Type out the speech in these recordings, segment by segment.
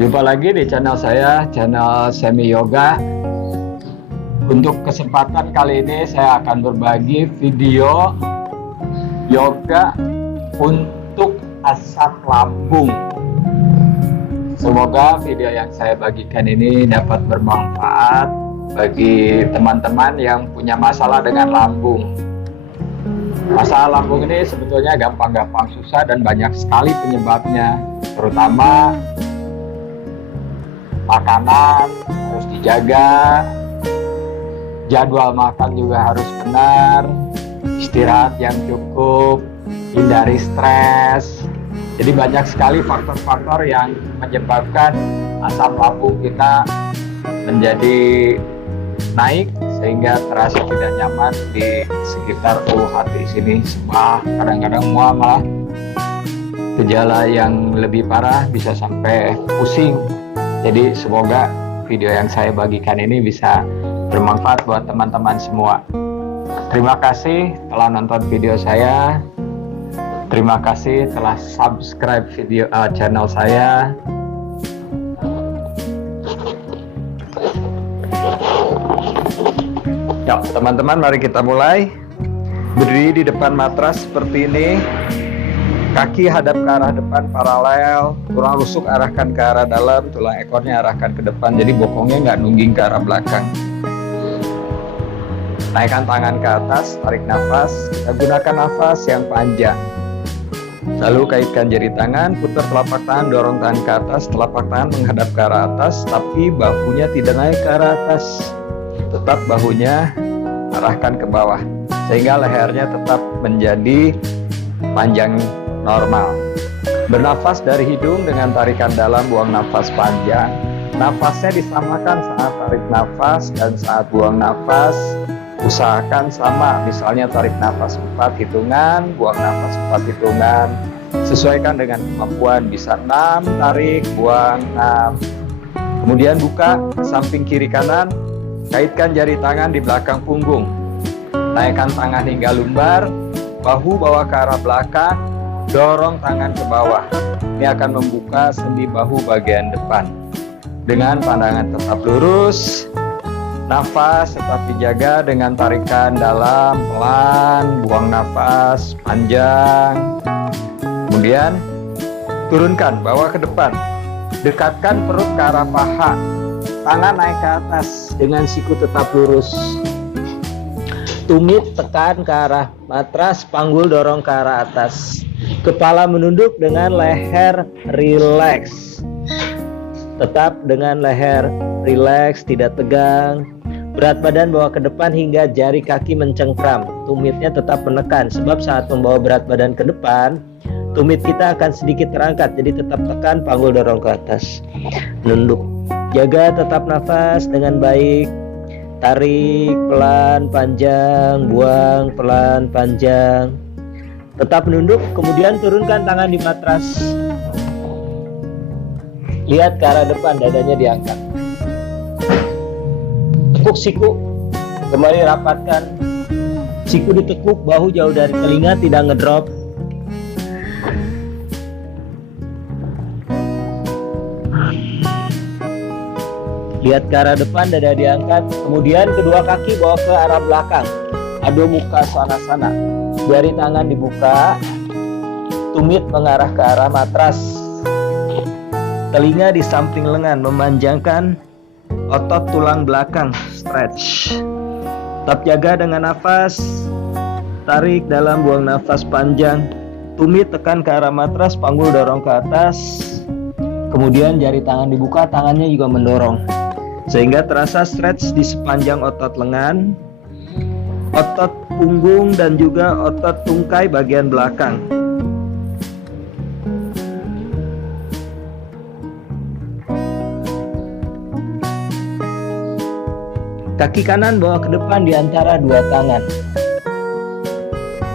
Jumpa lagi di channel saya, channel Semi Yoga. Untuk kesempatan kali ini saya akan berbagi video yoga untuk asam lambung. Semoga video yang saya bagikan ini dapat bermanfaat bagi teman-teman yang punya masalah dengan lambung. Masalah lambung ini sebetulnya gampang-gampang susah dan banyak sekali penyebabnya, terutama makanan harus dijaga, jadwal makan juga harus benar, istirahat yang cukup, hindari stres. Jadi banyak sekali faktor-faktor yang menyebabkan asam lambung kita menjadi naik sehingga terasa tidak nyaman di sekitar hati sini. Kadang-kadang malah gejala yang lebih parah bisa sampai pusing. Jadi semoga video yang saya bagikan ini bisa bermanfaat buat teman-teman semua. Terima kasih telah nonton video saya. Terima kasih telah subscribe channel saya. Yuk teman-teman, mari kita mulai. Berdiri di depan matras seperti ini. Kaki hadap ke arah depan paralel, tulang rusuk arahkan ke arah dalam, tulang ekornya arahkan ke depan, jadi bokongnya nggak nungging ke arah belakang. Naikkan tangan ke atas, tarik nafas, kita gunakan nafas yang panjang. Lalu kaitkan jari tangan, putar telapak tangan, dorong tangan ke atas, telapak tangan menghadap ke arah atas, tapi bahunya tidak naik ke arah atas. Tetap bahunya arahkan ke bawah, sehingga lehernya tetap menjadi panjang normal. Bernafas dari hidung dengan tarikan dalam, buang nafas panjang. Nafasnya disamakan saat tarik nafas dan saat buang nafas. Usahakan sama, misalnya tarik nafas 4 hitungan, buang nafas 4 hitungan. Sesuaikan dengan kemampuan, bisa 6 tarik, buang 6. Kemudian buka samping kiri kanan, kaitkan jari tangan di belakang punggung. Naikkan tangan hingga lumbar, bahu bawa ke arah belakang, dorong tangan ke bawah. Ini akan membuka sendi bahu bagian depan. Dengan pandangan tetap lurus, nafas tetap dijaga dengan tarikan dalam, pelan, buang nafas panjang. Kemudian turunkan, bawa ke depan. Dekatkan perut ke arah paha. Tangan naik ke atas dengan siku tetap lurus. Tumit tekan ke arah matras, panggul dorong ke arah atas. Kepala menunduk dengan leher rileks. Tetap dengan leher rileks, tidak tegang. Berat badan bawa ke depan hingga jari kaki mencengkram. Tumitnya tetap menekan, sebab saat membawa berat badan ke depan, tumit kita akan sedikit terangkat. Jadi tetap tekan, panggul dorong ke atas. Menunduk. Jaga tetap nafas dengan baik. Tarik pelan panjang, buang pelan panjang. Tetap menunduk, kemudian turunkan tangan di matras. Lihat ke arah depan, dadanya diangkat. Tekuk siku, kembali rapatkan. Siku ditekuk, bahu jauh dari telinga, tidak ngedrop. Lihat ke arah depan, dada diangkat. Kemudian kedua kaki bawa ke arah belakang. Ado muka sana-sana. Jari tangan dibuka. Tumit mengarah ke arah matras. Telinga di samping lengan, memanjangkan otot tulang belakang. Stretch. Tetap jaga dengan nafas. Tarik dalam, buang nafas panjang. Tumit tekan ke arah matras, panggul dorong ke atas. Kemudian jari tangan dibuka, tangannya juga mendorong. Sehingga terasa stretch di sepanjang otot lengan, otot punggung, dan juga otot tungkai bagian belakang. Kaki kanan bawa ke depan di antara dua tangan.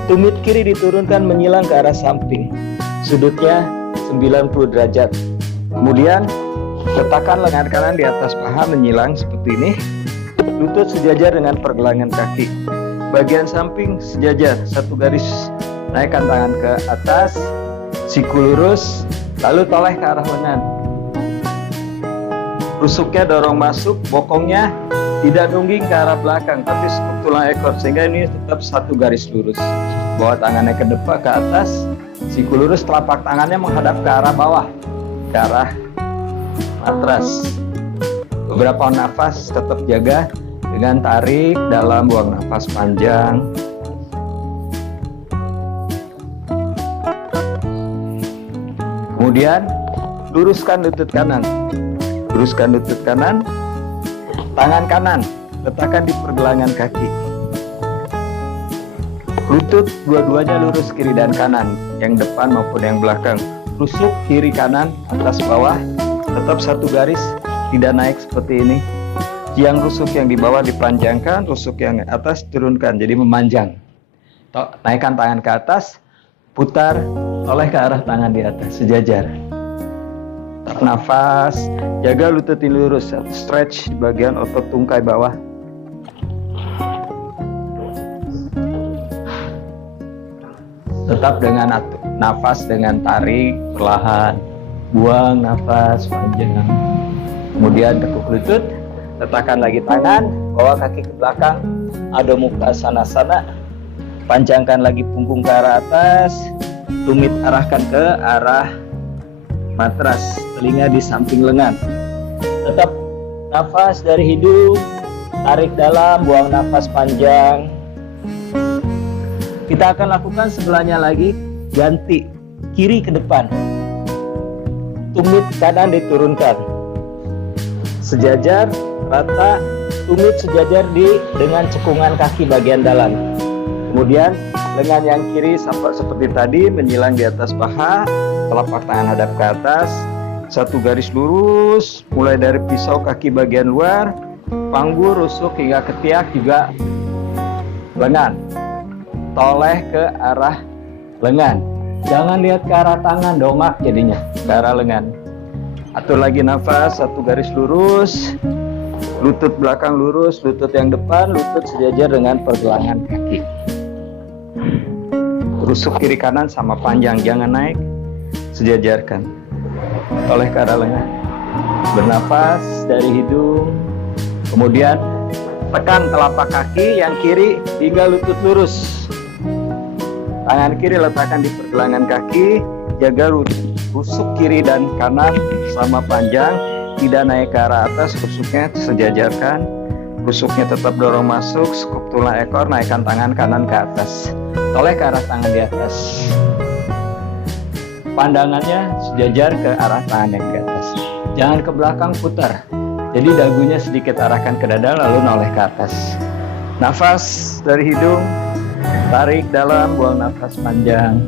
Tumit kiri diturunkan menyilang ke arah samping. Sudutnya 90 derajat. Kemudian letakkan lengan kanan di atas paha menyilang seperti ini. Lutut sejajar dengan pergelangan kaki. Bagian samping sejajar, satu garis. Naikkan tangan ke atas, siku lurus, lalu toleh ke arah lengan. Rusuknya dorong masuk, bokongnya tidak nungging ke arah belakang, tapi sekuk tulang ekor, sehingga ini tetap satu garis lurus. Bawa tangannya ke depan, ke atas, siku lurus, telapak tangannya menghadap ke arah bawah, ke arah matras. Beberapa nafas tetap jaga dengan tarik dalam, buang nafas panjang. Kemudian luruskan lutut kanan. Luruskan lutut kanan. Tangan kanan letakkan di pergelangan kaki. Lutut dua-duanya lurus kiri dan kanan, yang depan maupun yang belakang. Rusuk kiri kanan, atas bawah, tetap satu garis, tidak naik seperti ini. Yang rusuk yang di bawah dipanjangkan, rusuk yang atas turunkan, jadi memanjang. Naikkan tangan ke atas, putar, oleh ke arah tangan di atas, sejajar. Tarik nafas, jaga lutut ini lurus, stretch di bagian otot tungkai bawah. Tetap dengan nafas, dengan tarik perlahan, buang nafas panjang. Kemudian tekuk lutut, letakkan lagi tangan, bawa kaki ke belakang, Adho Mukha Svanasana. Panjangkan lagi punggung ke arah atas, tumit arahkan ke arah matras, telinga di samping lengan. Tetap nafas dari hidung, tarik dalam, buang nafas panjang. Kita akan lakukan sebelahnya lagi, ganti kiri ke depan, tumit kanan diturunkan, sejajar rata, tumit sejajar dengan cekungan kaki bagian dalam. Kemudian lengan yang kiri seperti tadi menyilang di atas paha, telapak tangan hadap ke atas, satu garis lurus, mulai dari pisau kaki bagian luar, panggul, rusuk hingga ketiak, juga lengan. Toleh ke arah lengan. Jangan lihat ke arah tangan, dongak jadinya, ke arah lengan. Atur lagi nafas, satu garis lurus, lutut belakang lurus, lutut yang depan, lutut sejajar dengan pergelangan kaki. Rusuk kiri kanan sama panjang, jangan naik, sejajarkan. Oleh ke arah lengan. Bernafas dari hidung. Kemudian tekan telapak kaki yang kiri hingga lutut lurus. Tangan kiri letakkan di pergelangan kaki. Jaga rusuk kiri dan kanan sama panjang, tidak naik ke arah atas, rusuknya sejajarkan. Rusuknya tetap dorong masuk, sekuk tulang ekor, naikkan tangan kanan ke atas. Toleh ke arah tangan di atas. Pandangannya sejajar ke arah tangan yang di atas. Jangan ke belakang, putar. Jadi dagunya sedikit arahkan ke dada lalu noleh ke atas. Nafas dari hidung, tarik dalam, buang nafas panjang.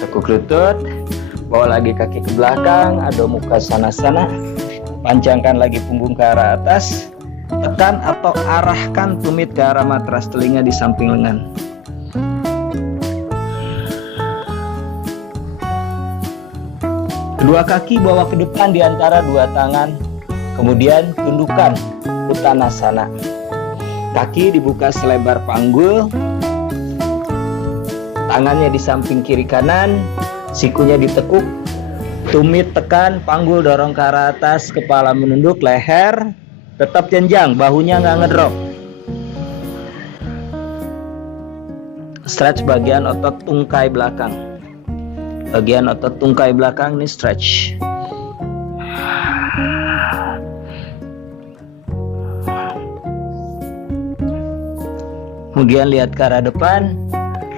Tekuk lutut, bawa lagi kaki ke belakang, Adho Mukha Svanasana. Panjangkan lagi punggung ke arah atas. Tekan atau arahkan tumit ke arah matras, telinga di samping lengan. Kedua kaki bawa ke depan di antara dua tangan. Kemudian tundukkan Uttanasana. Kaki dibuka selebar panggul. Tangannya di samping kiri kanan. Sikunya ditekuk. Tumit tekan, panggul dorong ke arah atas, kepala menunduk, leher tetap jenjang, bahunya nggak ngedrop. Stretch bagian otot tungkai belakang. Bagian otot tungkai belakang ini stretch. Kemudian lihat ke arah depan,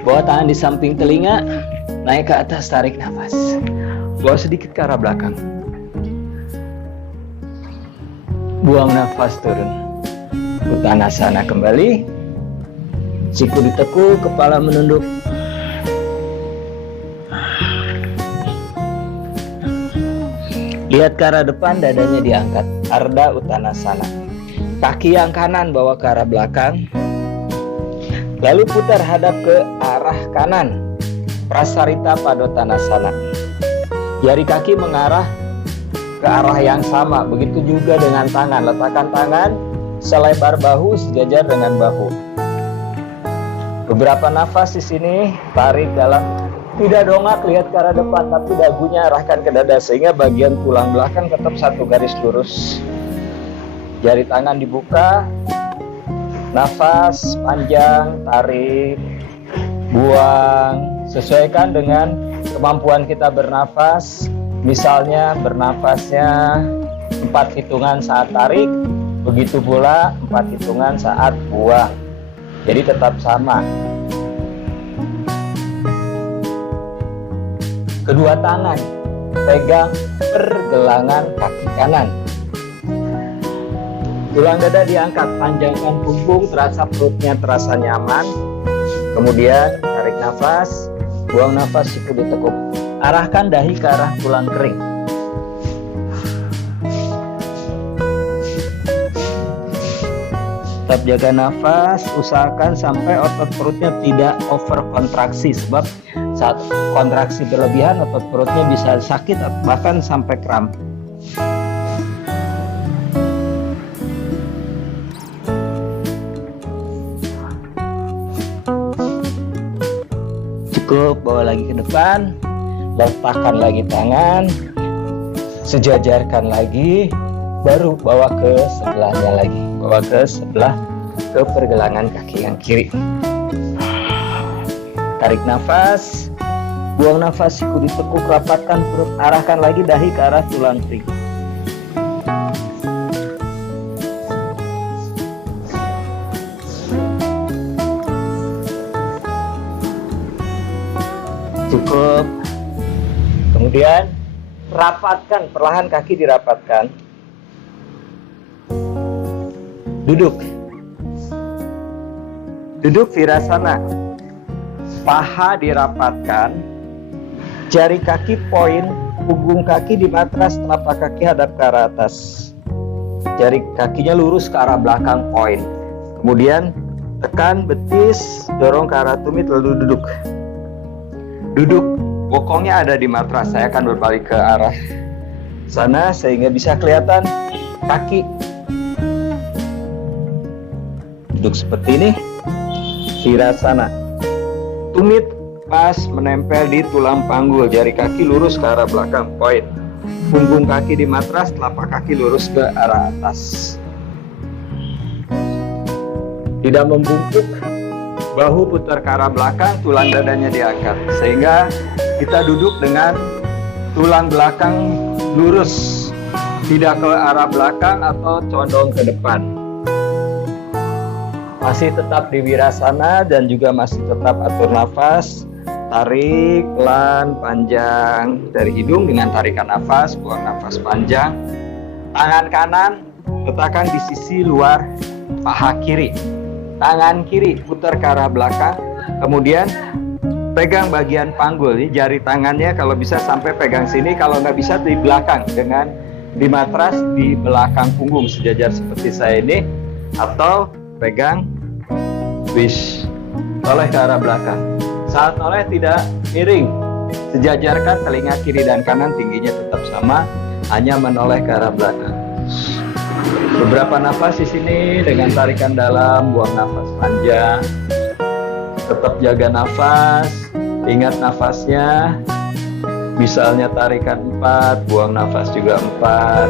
bawa tangan di samping telinga, naik ke atas, tarik nafas. Bawa sedikit ke arah belakang. Buang nafas, turun. Uttanasana kembali. Siku ditekuk, kepala menunduk. Lihat ke arah depan, dadanya diangkat. Ardha Uttanasana. Kaki yang kanan bawa ke arah belakang. Lalu putar hadap ke arah kanan. Prasarita Padottanasana. Jari kaki mengarah ke arah yang sama, begitu juga dengan tangan. Letakkan tangan selebar bahu, sejajar dengan bahu. Beberapa nafas di sini, tarik dalam, Tidak dongak lihat ke arah depan, tapi dagunya arahkan ke dada sehingga bagian tulang belakang tetap satu garis lurus. Jari tangan dibuka, nafas panjang, tarik, buang. Sesuaikan dengan kemampuan kita bernafas. Misalnya bernafasnya 4 hitungan saat tarik, begitu pula 4 hitungan saat buang. Jadi tetap sama. Kedua tangan pegang pergelangan kaki kanan. Tulang dada diangkat, panjangkan punggung, terasa perutnya terasa nyaman. Kemudian tarik nafas, buang nafas, siku ditekuk. Arahkan dahi ke arah tulang kering. Tetap jaga nafas, usahakan sampai otot perutnya tidak over kontraksi, sebab saat kontraksi berlebihan otot perutnya bisa sakit bahkan sampai kram. Cukup, bawa lagi ke depan, letakkan lagi tangan, sejajarkan lagi, baru bawa ke sebelahnya lagi, bawa ke sebelah, ke pergelangan kaki yang kiri. Tarik nafas, buang nafas, siku ditekuk, rapatkan perut, arahkan lagi dahi ke arah tulang kering. Cukup. Kemudian rapatkan, perlahan kaki dirapatkan. Duduk. Duduk virasana. Paha dirapatkan, jari kaki poin, punggung kaki di matras, telapak kaki hadap ke arah atas. Jari kakinya lurus ke arah belakang poin. Kemudian tekan betis, dorong ke arah tumit, lalu duduk. Duduk, bokongnya ada di matras. Saya akan berbalik ke arah sana sehingga bisa kelihatan kaki. Duduk seperti ini, virasana. Tumit pas menempel di tulang panggul, jari kaki lurus ke arah belakang poin. Punggung kaki di matras, telapak kaki lurus ke arah atas. Tidak membungkuk, bahu putar ke arah belakang, tulang dadanya diangkat. Sehingga kita duduk dengan tulang belakang lurus, tidak ke arah belakang atau condong ke depan. Masih tetap di wirasana dan juga masih tetap atur nafas. Tarik pelan panjang dari hidung dengan tarikan nafas, buang nafas panjang. Tangan kanan letakkan di sisi luar paha kiri. Tangan kiri putar ke arah belakang. Kemudian pegang bagian panggul. Jari tangannya kalau bisa sampai pegang sini, kalau nggak bisa di belakang dengan di matras di belakang punggung sejajar seperti saya ini, atau pegang twist, toleh ke arah belakang. Saat noleh tidak miring, sejajarkan telinga kiri dan kanan, tingginya tetap sama, hanya menoleh ke arah belakang. Beberapa nafas di sini dengan tarikan dalam, buang nafas panjang. Tetap jaga nafas, ingat nafasnya. Misalnya tarikan 4, buang nafas juga 4.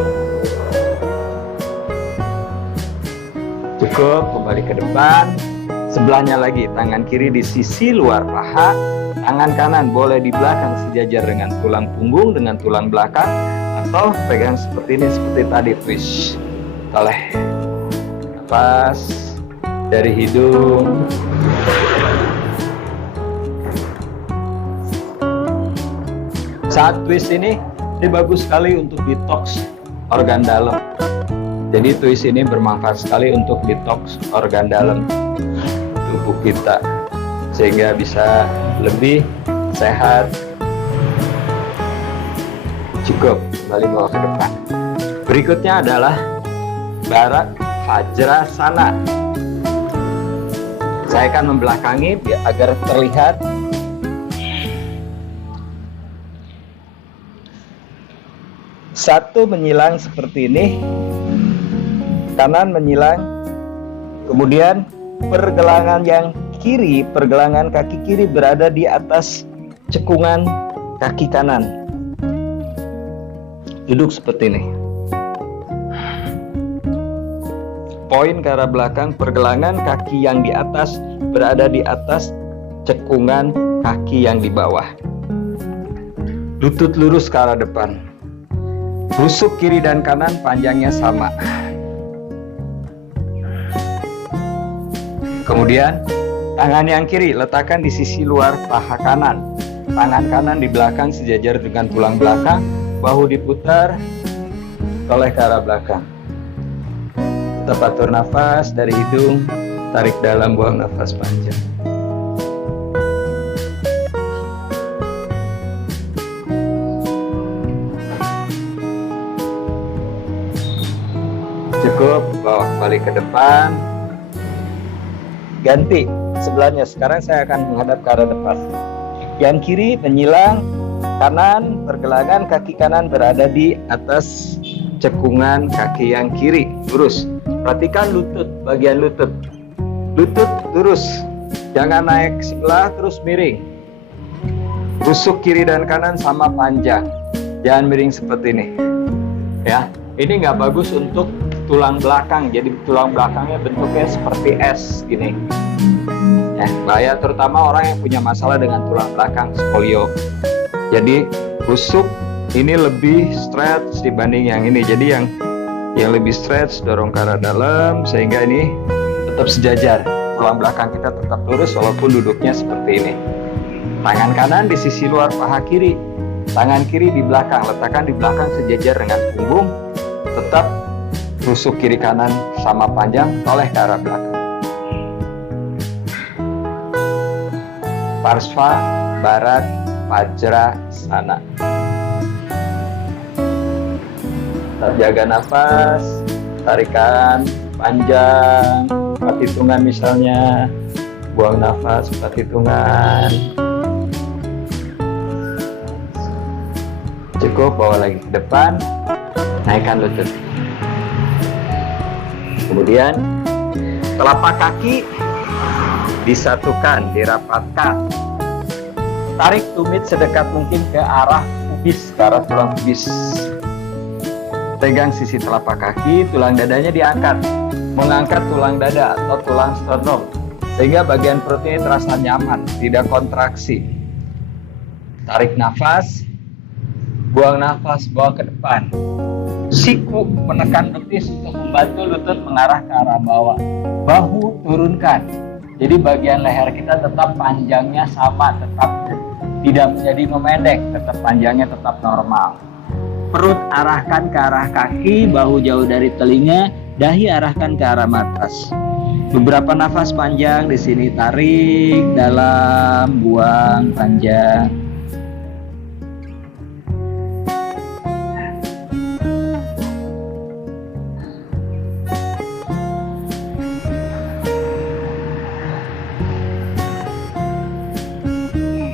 Cukup, kembali ke depan. Sebelahnya lagi, tangan kiri di sisi luar paha, tangan kanan boleh di belakang sejajar dengan tulang punggung, dengan tulang belakang, atau pegang seperti ini, seperti tadi, twist. Toleh. Nafas dari hidung. Saat twist ini bagus sekali untuk detox organ dalam. Jadi twist ini bermanfaat sekali untuk detox organ dalam tubuh kita sehingga bisa lebih sehat. Cukup, kembali bawa ke depan. Berikutnya adalah Barak Vajrasana. Saya akan membelakangi agar terlihat. Satu menyilang seperti ini, kanan menyilang, kemudian pergelangan yang kiri, pergelangan kaki kiri berada di atas cekungan kaki kanan. Duduk seperti ini. Poin ke arah belakang, pergelangan kaki yang di atas berada di atas cekungan kaki yang di bawah. Lutut lurus ke arah depan. Rusuk kiri dan kanan panjangnya sama. Kemudian tangan yang kiri letakkan di sisi luar paha kanan. Tangan kanan di belakang sejajar dengan tulang belakang. Bahu diputar, toleh ke arah belakang. Tetap atur nafas dari hidung, tarik dalam, buang nafas panjang. Cukup, bawa kembali ke depan. Ganti sebelahnya, sekarang saya akan menghadap ke arah depan. Yang kiri menyilang, kanan pergelangan kaki kanan berada di atas cekungan kaki yang kiri, lurus. Perhatikan lutut, bagian lutut. Lutut lurus, jangan naik sebelah terus miring. Rusuk kiri dan kanan sama panjang, jangan miring seperti ini. Ya, ini nggak bagus untuk tulang belakang, jadi tulang belakangnya bentuknya seperti S gini. Ya, bahaya terutama orang yang punya masalah dengan tulang belakang, skolio. Jadi rusuk ini lebih stretch dibanding yang ini. Jadi yang lebih stretch, dorong ke arah dalam sehingga ini tetap sejajar. Tulang belakang kita tetap lurus walaupun duduknya seperti ini. Tangan kanan di sisi luar paha kiri, tangan kiri di belakang, letakkan di belakang sejajar dengan punggung. Tetap rusuk kiri kanan sama panjang, toleh ke arah belakang. Parsva Barat Vajrasana. Tetap jaga nafas, tarikan panjang, 4 hitungan misalnya, buang nafas 4 hitungan. Cukup, bawa lagi ke depan, naikkan lutut. Kemudian telapak kaki disatukan, dirapatkan. Tarik tumit sedekat mungkin ke arah pubis, ke arah tulang pubis. Pegang sisi telapak kaki, tulang dadanya diangkat, mengangkat tulang dada atau tulang sternum, sehingga bagian perutnya terasa nyaman, tidak kontraksi. Tarik nafas, buang nafas, bawa ke depan. Siku menekan betis untuk membantu lutut mengarah ke arah bawah. Bahu turunkan, jadi bagian leher kita tetap panjangnya sama, tetap tidak menjadi memendek, tetap panjangnya tetap normal. Perut arahkan ke arah kaki, bahu jauh dari telinga, dahi arahkan ke arah matas. Beberapa nafas panjang di sini, tarik dalam, buang panjang.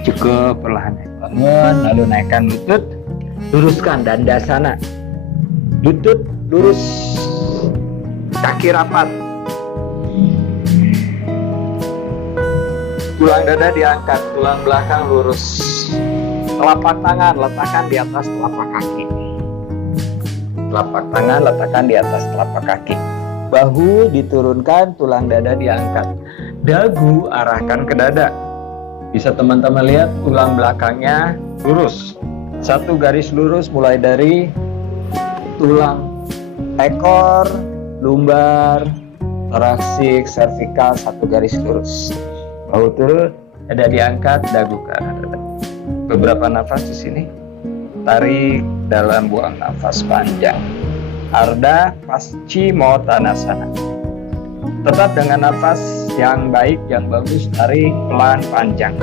Cukup, perlahan bangun, lalu naikkan lutut. Luruskan dandasana. Lutut lurus, kaki rapat. Tulang dada diangkat, tulang belakang lurus. Telapak tangan letakkan di atas telapak kaki. Telapak tangan letakkan di atas telapak kaki. Bahu diturunkan, tulang dada diangkat. Dagu arahkan ke dada. Bisa teman-teman lihat tulang belakangnya lurus. Satu garis lurus mulai dari tulang ekor, lumbar, toraksik, servikal, satu garis lurus. Bahu turun, dada diangkat, dagu ke arah dada. Beberapa nafas di sini. Tarik dalam, buang nafas panjang. Ardha Paschimottanasana. Tetap dengan nafas yang baik, yang bagus, tarik pelan panjang.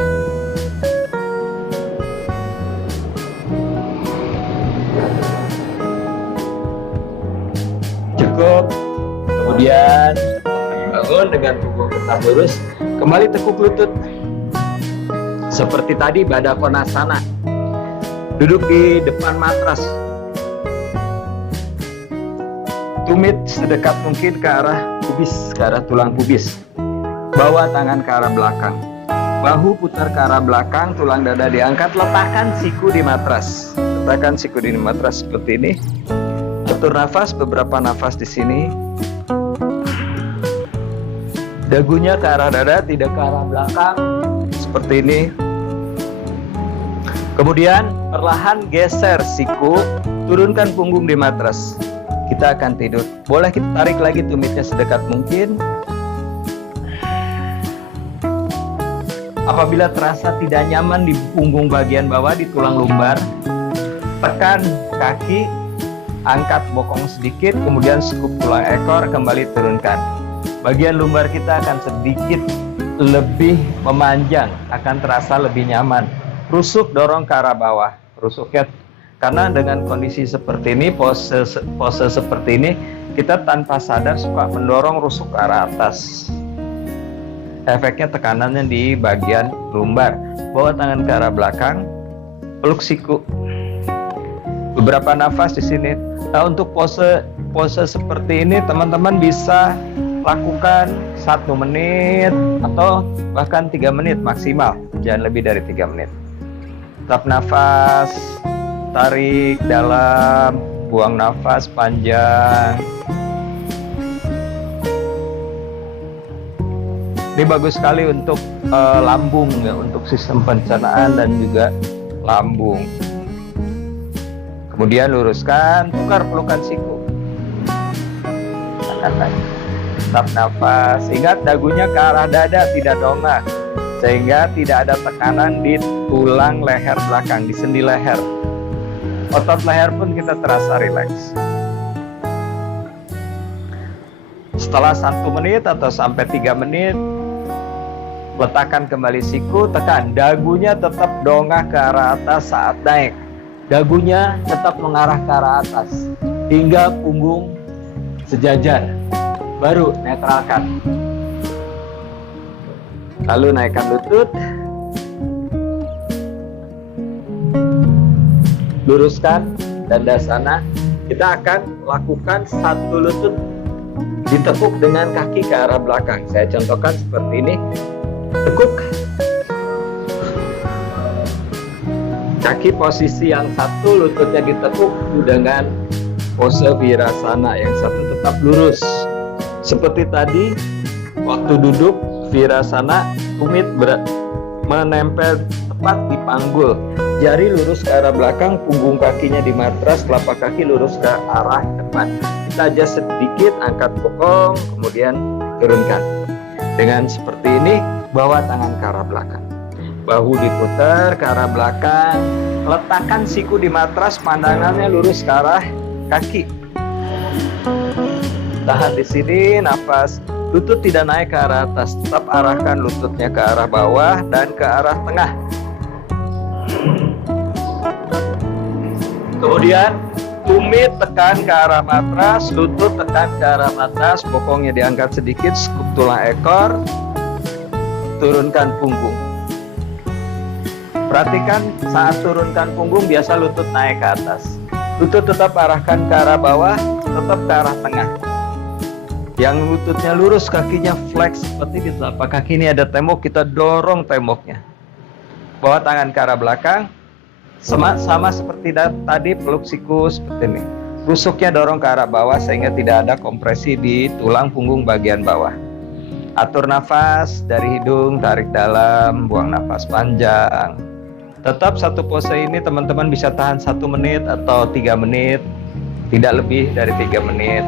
Cukup. Kemudian bangun dengan punggung tetap lurus, kembali tekuk lutut. Seperti tadi Baddha Konasana. Duduk di depan matras. Tumit sedekat mungkin ke arah pubis, ke arah tulang pubis. Bawa tangan ke arah belakang. Bahu putar ke arah belakang, tulang dada diangkat, letakkan siku di matras. Letakkan siku di matras seperti ini. Atur nafas, beberapa nafas di sini. Dagunya ke arah dada, tidak ke arah belakang. Seperti ini. Kemudian perlahan geser siku, turunkan punggung di matras. Kita akan tidur. Boleh kita tarik lagi tumitnya sedekat mungkin. Apabila terasa tidak nyaman di punggung bagian bawah, di tulang lumbar, tekan kaki, angkat bokong sedikit, kemudian sekup tulang ekor, kembali turunkan. Bagian lumbar kita akan sedikit lebih memanjang, akan terasa lebih nyaman. Rusuk dorong ke arah bawah, rusuknya, karena dengan kondisi seperti ini, pose seperti ini, kita tanpa sadar suka mendorong rusuk ke arah atas. Efeknya tekanannya di bagian lumbar. Bawa tangan ke arah belakang, peluk siku. Beberapa nafas di sini. Nah, untuk pose seperti ini teman-teman bisa lakukan 1 menit atau bahkan 3 menit maksimal. Jangan lebih dari 3 menit. Tetap nafas, tarik dalam, buang nafas panjang. Ini bagus sekali untuk lambung ya, untuk sistem pencernaan dan juga lambung. Kemudian luruskan, tukar pelukan siku. Tetap nafas. Ingat dagunya ke arah dada, tidak dongak, sehingga tidak ada tekanan di tulang leher belakang, di sendi leher. Otot leher pun kita terasa rileks. Setelah 1 menit atau sampai 3 menit, letakkan kembali siku, tekan. Dagunya tetap dongak ke arah atas saat naik. Dagunya tetap mengarah ke arah atas hingga punggung sejajar. Baru netralkan. Lalu naikkan lutut. Luruskan dandasana. Kita akan lakukan 1 lutut ditekuk dengan kaki ke arah belakang. Saya contohkan seperti ini. Tekuk kaki posisi yang satu, lututnya ditekuk dengan pose virasana, yang satu tetap lurus seperti tadi. Waktu duduk virasana, tumit menempel tepat di panggul, jari lurus ke arah belakang, punggung kakinya di matras, telapak kaki lurus ke arah depan. Kita adjust sedikit, angkat bokong, kemudian turunkan. Dengan seperti ini, bawa tangan ke arah belakang, bahu diputar ke arah belakang, letakkan siku di matras, pandangannya lurus ke arah kaki. Tahan di sini, nafas. Lutut tidak naik ke arah atas, tetap arahkan lututnya ke arah bawah dan ke arah tengah. Kemudian tumit tekan ke arah matras, lutut tekan ke arah matras, bokongnya diangkat sedikit, sekup tulang ekor, turunkan punggung. Perhatikan saat turunkan punggung, biasa lutut naik ke atas. Lutut tetap arahkan ke arah bawah, tetap ke arah tengah. Yang lututnya lurus, kakinya flex seperti di telapak kaki ini ada tembok, kita dorong temboknya. Bawa tangan ke arah belakang, sama seperti tadi, peluk siku seperti ini. Rusuknya dorong ke arah bawah sehingga tidak ada kompresi di tulang punggung bagian bawah. Atur nafas dari hidung, tarik dalam, buang nafas panjang. Tetap satu pose ini teman-teman bisa tahan 1 menit atau 3 menit, tidak lebih dari 3 menit.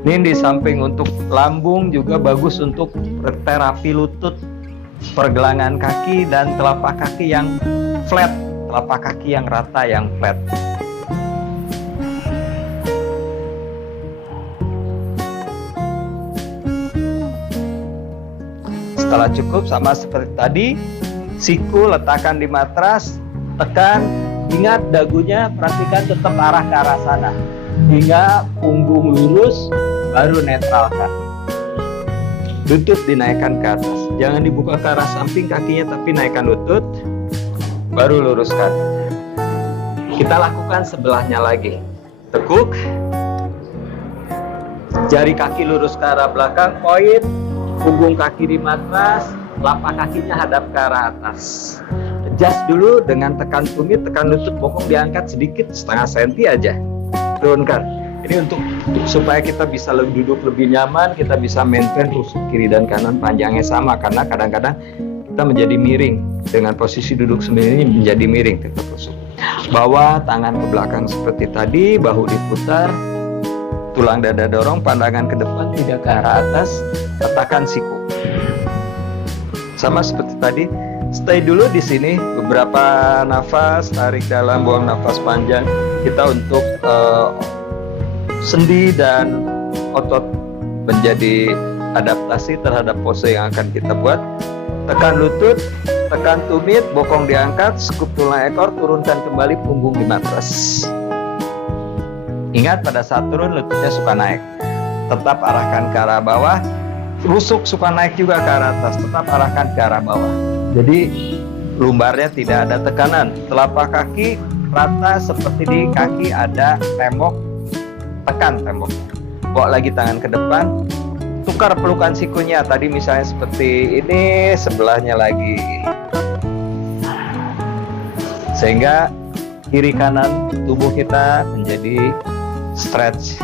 Ini di samping untuk lambung juga bagus untuk terapi lutut, pergelangan kaki dan telapak kaki yang flat, telapak kaki yang rata, yang flat. Setelah cukup, sama seperti tadi, siku letakkan di matras, tekan, ingat dagunya perhatikan tetap arah ke arah sana hingga punggung lurus, baru netralkan. Lutut dinaikkan ke atas, jangan dibuka ke arah samping kakinya, tapi naikkan lutut, baru luruskan. Kita lakukan sebelahnya lagi. Tekuk, jari kaki lurus ke arah belakang, point, punggung kaki di matras, telapak kakinya hadap ke arah atas. Adjust dulu dengan tekan tumit, tekan lutut, bokong diangkat sedikit, setengah senti aja. Turunkan. Ini untuk supaya kita bisa duduk lebih nyaman, kita bisa maintain rusuk kiri dan kanan panjangnya sama, karena kadang-kadang kita menjadi miring. Dengan posisi duduk sendiri menjadi miring, tetap rusuk. Bawa tangan ke belakang seperti tadi, bahu diputar, tulang dada dorong, pandangan ke depan, tidak ke arah atas, letakkan siku. Sama seperti tadi, stay dulu di sini beberapa nafas, tarik dalam, buang nafas panjang. Kita untuk sendi dan otot menjadi adaptasi terhadap pose yang akan kita buat. Tekan lutut, tekan tumit, bokong diangkat, skup tulang ekor, turunkan kembali punggung di matras. Ingat, pada saat turun lututnya suka naik, tetap arahkan ke arah bawah. Rusuk suka naik juga ke arah atas, tetap arahkan ke arah bawah. Jadi lumbarnya tidak ada tekanan. Telapak kaki rata seperti di kaki ada tembok, tekan tembok. Bawa lagi tangan ke depan, tukar pelukan sikunya. Tadi misalnya seperti ini, sebelahnya lagi, sehingga kiri kanan tubuh kita menjadi stretch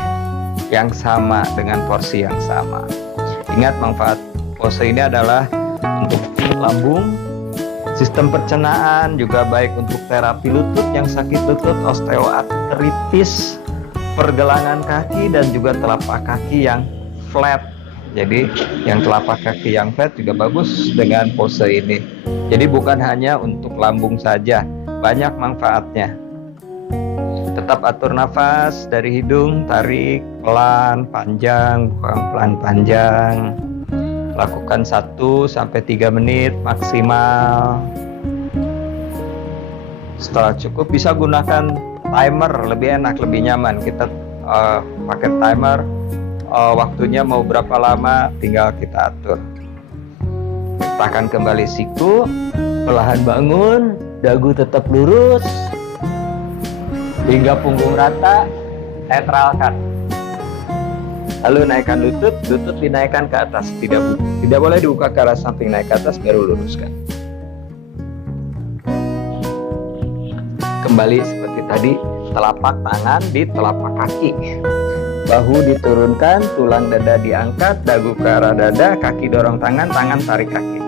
yang sama dengan porsi yang sama. Ingat, manfaat pose ini adalah untuk lambung, sistem pencernaan, juga baik untuk terapi lutut yang sakit lutut, osteoartritis, pergelangan kaki, dan juga telapak kaki yang flat. Jadi yang telapak kaki yang flat juga bagus dengan pose ini. Jadi bukan hanya untuk lambung saja, banyak manfaatnya. Tetap atur nafas dari hidung, tarik pelan, panjang, buang pelan, panjang. Lakukan 1-3 menit maksimal. Setelah cukup, bisa gunakan timer, lebih enak, lebih nyaman. Kita pakai timer, waktunya mau berapa lama tinggal kita atur. Letakkan kembali siku, perlahan bangun, dagu tetap lurus hingga punggung rata, netralkan. Lalu naikkan lutut, lutut dinaikkan ke atas, tidak boleh dibuka ke arah samping, naik ke atas baru luruskan. Kembali seperti tadi, telapak tangan di telapak kaki, bahu diturunkan, tulang dada diangkat, dagu ke arah dada, kaki dorong tangan, tangan tarik kaki.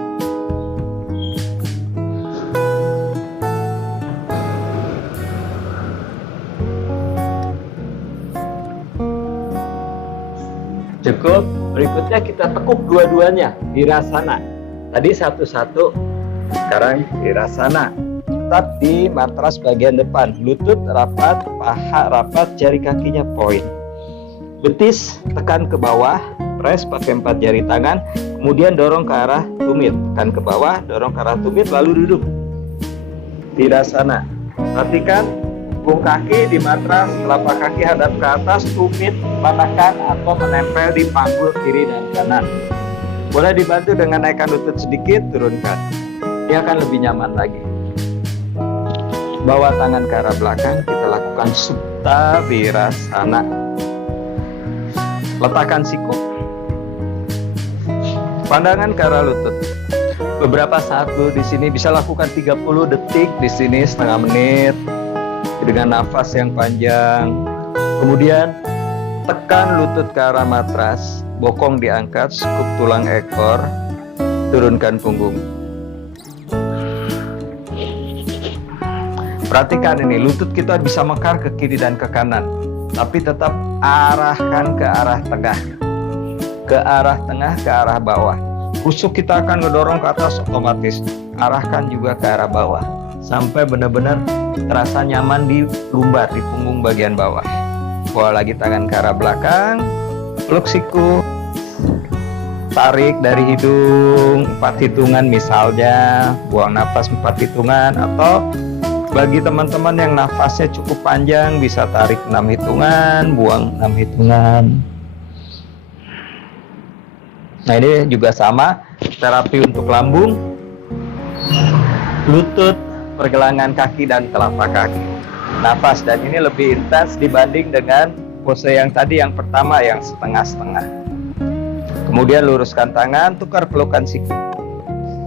Cukup. Berikutnya kita tekuk dua-duanya, Virasana. Tadi satu-satu, sekarang Virasana. Tetap di matras bagian depan, lutut rapat, paha rapat, jari kakinya poin. Betis tekan ke bawah, press pakai 4 jari tangan, kemudian dorong ke arah tumit, tekan ke bawah, dorong ke arah tumit, lalu duduk. Virasana. Perhatikan punggung kaki di matras, telapak kaki hadap ke atas, tumit patahkan atau menempel di panggul kiri dan kanan. Boleh dibantu dengan naikkan lutut sedikit, turunkan. Ini akan lebih nyaman lagi. Bawa tangan ke arah belakang, kita lakukan Supta Virasana. Letakkan siku, pandangan ke arah lutut. Beberapa saat dulu di sini, bisa lakukan 30 detik di sini, setengah menit dengan nafas yang panjang. Kemudian tekan lutut ke arah matras, bokong diangkat, skup tulang ekor, turunkan punggung. Perhatikan ini, lutut kita bisa mekar ke kiri dan ke kanan, tapi tetap arahkan ke arah tengah, ke arah tengah, ke arah bawah. Rusuk kita akan ngedorong ke atas otomatis, arahkan juga ke arah bawah sampai benar-benar terasa nyaman di lumbar, di punggung bagian bawah. Bawa lagi tangan ke arah belakang, peluk siku, tarik dari hidung 4 hitungan misalnya, buang nafas 4 hitungan, atau bagi teman-teman yang nafasnya cukup panjang bisa tarik 6 hitungan, buang 6 hitungan. Nah, ini juga sama, terapi untuk lambung, lutut, pergelangan kaki, dan telapak kaki. Nafas, dan ini lebih intens dibanding dengan pose yang tadi, yang pertama yang setengah-setengah. Kemudian luruskan tangan, tukar pelukan siku.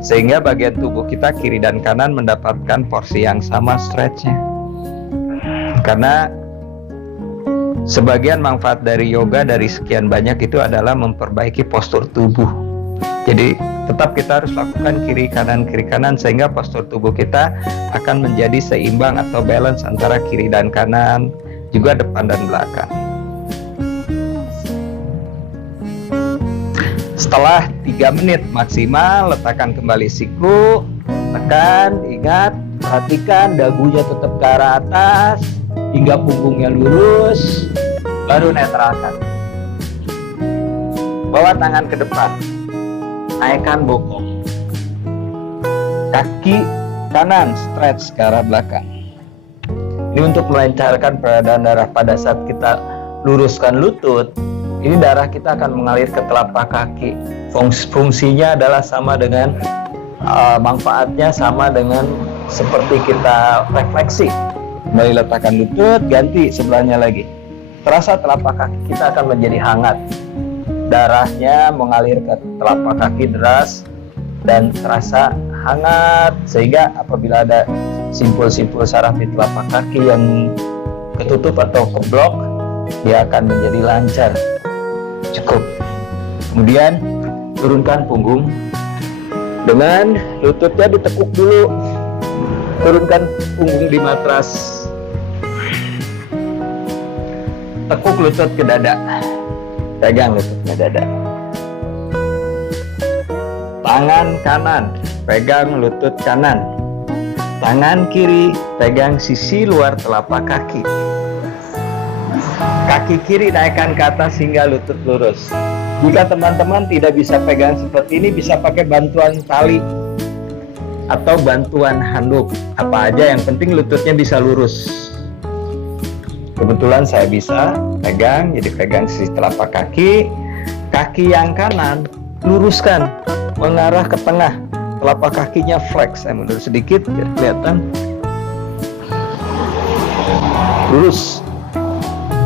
Sehingga bagian tubuh kita kiri dan kanan mendapatkan porsi yang sama stretchnya. Karena sebagian manfaat dari yoga dari sekian banyak itu adalah memperbaiki postur tubuh. Jadi tetap kita harus lakukan kiri kanan sehingga postur tubuh kita akan menjadi seimbang atau balance antara kiri dan kanan, juga depan dan belakang. Setelah 3 menit maksimal, letakkan kembali siku, tekan, ingat, perhatikan dagunya tetap ke arah atas hingga punggungnya lurus, baru netralkan. Bawa tangan ke depan, naikkan bokong, kaki kanan stretch ke arah belakang. Ini untuk melancarkan peredaran darah. Pada saat kita luruskan lutut, ini darah kita akan mengalir ke telapak kaki. Fungsinya adalah sama dengan manfaatnya sama dengan seperti kita refleksi. Kembali letakkan lutut, ganti sebelahnya lagi. Terasa telapak kaki kita akan menjadi hangat. Darahnya mengalir ke telapak kaki deras dan terasa hangat, sehingga apabila ada simpul-simpul saraf di telapak kaki yang ketutup atau keblok, dia akan menjadi lancar. Cukup. Kemudian turunkan punggung dengan lututnya ditekuk dulu. Turunkan punggung di matras. Tekuk lutut ke dada. Pegang lututnya dada. Tangan kanan pegang lutut kanan. Tangan kiri pegang sisi luar telapak kaki. Kaki kiri naikkan ke atas hingga lutut lurus. Jika teman-teman tidak bisa pegang seperti ini, bisa pakai bantuan tali atau bantuan handuk. Apa aja, yang penting lututnya bisa lurus. Kebetulan saya bisa pegang, jadi pegang sisi telapak kaki. Kaki yang kanan luruskan mengarah ke tengah. Telapak kakinya flex. Saya mundur sedikit biar kelihatan.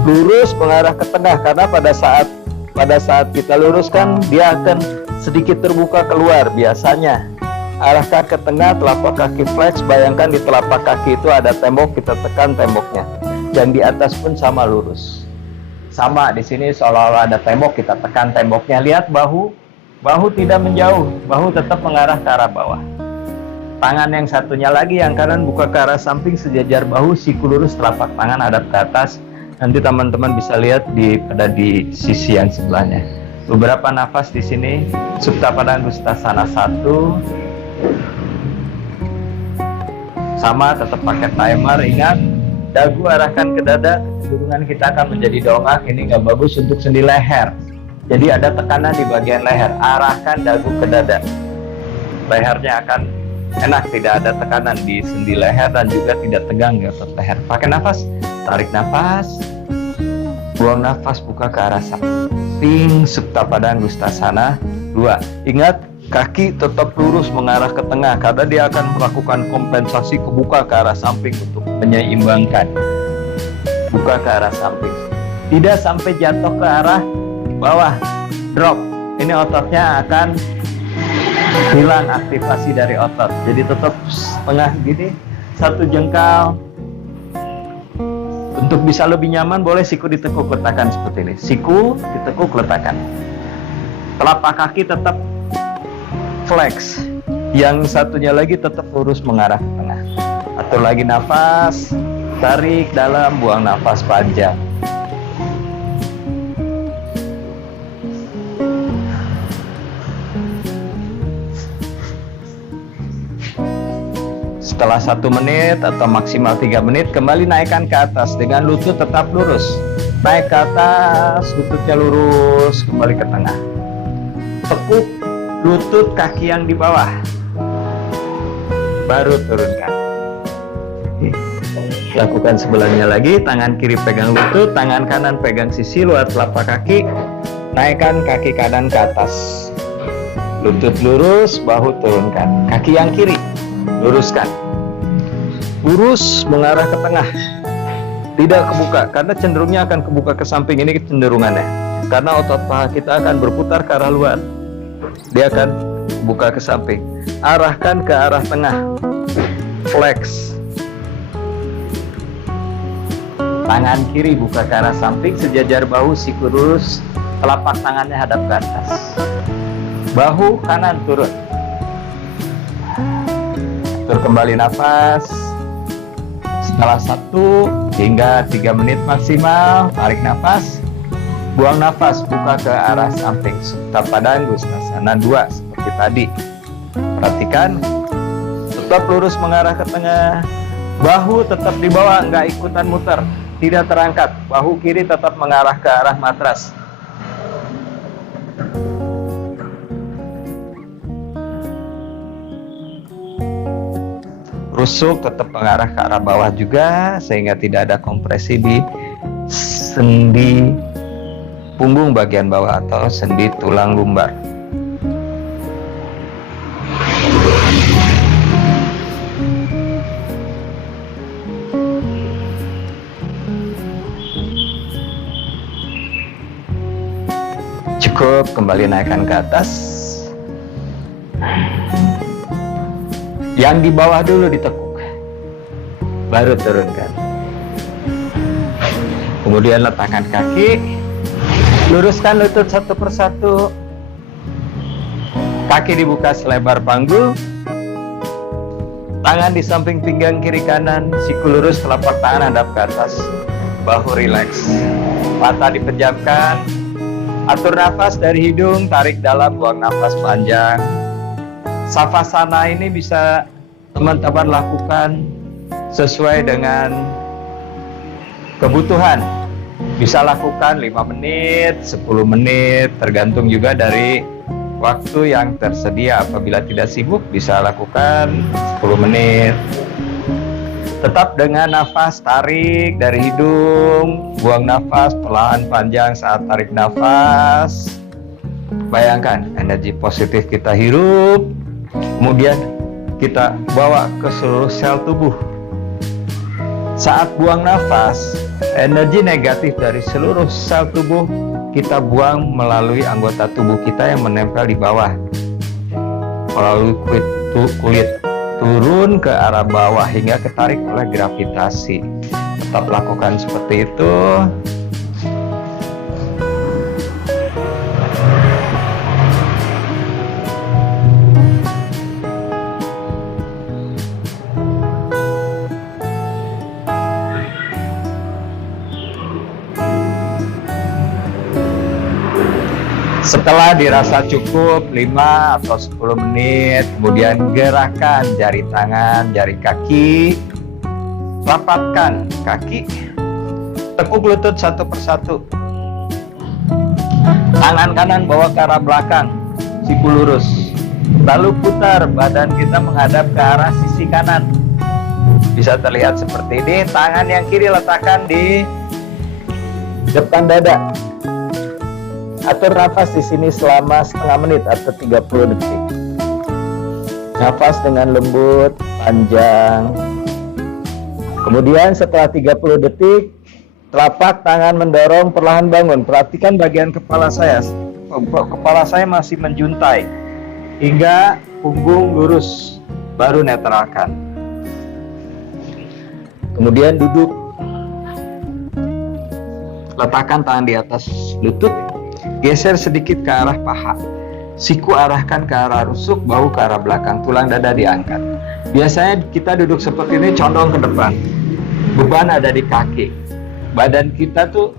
Lurus mengarah ke tengah, karena pada saat kita luruskan dia akan sedikit terbuka keluar. Biasanya arahkan ke tengah, telapak kaki flex. Bayangkan di telapak kaki itu ada tembok, kita tekan temboknya. Dan di atas pun sama lurus. Sama di sini seolah-olah ada tembok, kita tekan temboknya. Lihat bahu tidak menjauh, bahu tetap mengarah ke arah bawah. Tangan yang satunya lagi yang kanan buka ke arah samping sejajar bahu, siku lurus, telapak tangan hadap ke atas. Nanti teman-teman bisa lihat pada di sisi yang sebelahnya. Beberapa nafas di sini. Supta Padangusthasana 1. Sama, tetap pakai timer. Ingat, dagu arahkan ke dada, kecenderungan kita akan menjadi dongak. Ini nggak bagus untuk sendi leher. Jadi ada tekanan di bagian leher. Arahkan dagu ke dada. Lehernya akan enak, tidak ada tekanan di sendi leher dan juga tidak tegang di otot leher. Pakai nafas, tarik nafas, buang nafas, buka ke arah samping. Supta Padangusthasana 2. Ingat, kaki tetap lurus mengarah ke tengah karena dia akan melakukan kompensasi kebuka ke arah samping untuk menyeimbangkan. Buka ke arah samping, tidak sampai jatuh ke arah bawah, drop. Ini ototnya akan hilang aktivasi dari otot. Jadi tetap setengah gini, satu jengkal. Untuk bisa lebih nyaman, boleh siku ditekuk, letakkan seperti ini. Siku ditekuk, letakkan. Telapak kaki tetap flex. Yang satunya lagi tetap lurus mengarah ke tengah. Atur lagi nafas, tarik dalam, buang nafas panjang. Setelah 1 menit atau maksimal 3 menit, kembali naikkan ke atas dengan lutut tetap lurus. Naik ke atas, lututnya lurus, kembali ke tengah. Tekuk lutut kaki yang di bawah. Baru turunkan. Lakukan sebelahnya lagi, tangan kiri pegang lutut, tangan kanan pegang sisi luar telapak kaki. Naikkan kaki kanan ke atas. Lutut lurus, bahu turunkan. Kaki yang kiri luruskan. Lurus mengarah ke tengah. Tidak kebuka, karena cenderungnya akan kebuka ke samping. Ini kecenderungannya. karena otot paha kita akan berputar ke arah luar. Dia akan buka ke samping. Arahkan ke arah tengah. Flex. Tangan kiri buka ke arah samping, sejajar bahu, siku lurus, telapak tangannya hadap ke atas. Bahu kanan turun. Atur kembali nafas. Setelah 1 hingga 3 menit maksimal, tarik nafas. Buang nafas, buka ke arah samping. Supta Padangusthasana 2 seperti tadi. Perhatikan, tetap lurus mengarah ke tengah. Bahu tetap di bawah, nggak ikutan muter, tidak terangkat. Bahu kiri tetap mengarah ke arah matras. Rusuk tetap mengarah ke arah bawah juga, sehingga tidak ada kompresi di sendi punggung bagian bawah atau sendi tulang lumbar. Cukup, kembali naikkan ke atas. Yang di bawah dulu ditekuk, baru turunkan. Kemudian letakkan kaki, luruskan lutut satu persatu. Kaki dibuka selebar panggul. Tangan di samping pinggang kiri kanan, siku lurus, telapak tangan hadap ke atas. Bahu rileks. Mata dipejamkan. Atur nafas dari hidung, tarik dalam, buang nafas panjang. Savasana ini bisa teman-teman lakukan sesuai dengan kebutuhan. Bisa lakukan 5 menit, 10 menit, tergantung juga dari waktu yang tersedia. Apabila tidak sibuk, bisa lakukan 10 menit. Tetap dengan nafas, tarik dari hidung, buang nafas pelan panjang saat tarik nafas. Bayangkan energi positif kita hirup, kemudian kita bawa ke seluruh sel tubuh. Saat buang nafas, energi negatif dari seluruh sel tubuh kita buang melalui anggota tubuh kita yang menempel di bawah, melalui kulit turun ke arah bawah hingga ketarik oleh gravitasi. Tetap lakukan seperti itu. Setelah dirasa cukup 5 atau 10 menit, kemudian gerakkan jari tangan, jari kaki, rapatkan kaki, tekuk lutut satu persatu. Tangan kanan bawa ke arah belakang, siku lurus. Lalu putar, badan kita menghadap ke arah sisi kanan. Bisa terlihat seperti ini. Tangan yang kiri letakkan di depan dada. Atur nafas di sini selama setengah menit atau 30 detik. Nafas dengan lembut, panjang. Kemudian setelah 30 detik, telapak tangan mendorong, perlahan bangun. Perhatikan bagian kepala saya. Kepala saya masih menjuntai hingga punggung lurus, baru netralkan. Kemudian duduk. Letakkan tangan di atas lutut. Geser sedikit ke arah paha. Siku arahkan ke arah rusuk, bahu ke arah belakang, tulang dada diangkat. Biasanya kita duduk seperti ini, condong ke depan. Beban ada di kaki. Badan kita tuh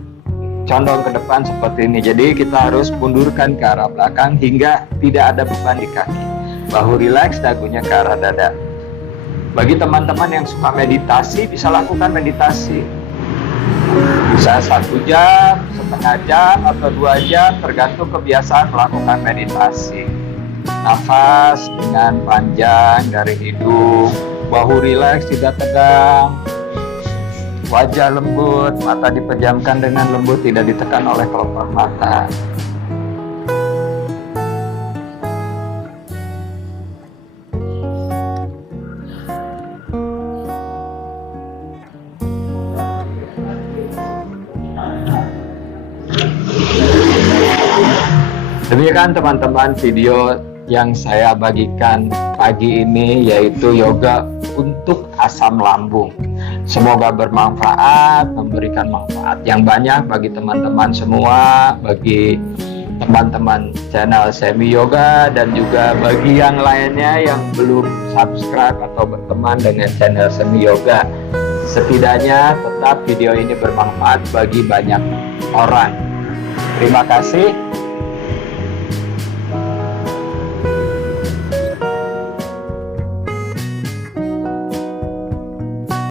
condong ke depan seperti ini. Jadi kita harus mundurkan ke arah belakang hingga tidak ada beban di kaki. Bahu rileks, dagunya ke arah dada. Bagi teman-teman yang suka meditasi, bisa lakukan meditasi. Bisa 1 jam, setengah jam, atau 2 jam, tergantung kebiasaan melakukan meditasi. Nafas dengan panjang dari hidung, bahu rileks, tidak tegang, wajah lembut, mata dipejamkan dengan lembut, tidak ditekan oleh kelopak mata. Demikian teman-teman video yang saya bagikan pagi ini, yaitu yoga untuk asam lambung. Semoga bermanfaat, memberikan manfaat yang banyak bagi teman-teman semua, bagi teman-teman channel Semi Yoga, dan juga bagi yang lainnya yang belum subscribe atau berteman dengan channel Semi Yoga. Setidaknya tetap video ini bermanfaat bagi banyak orang. Terima kasih.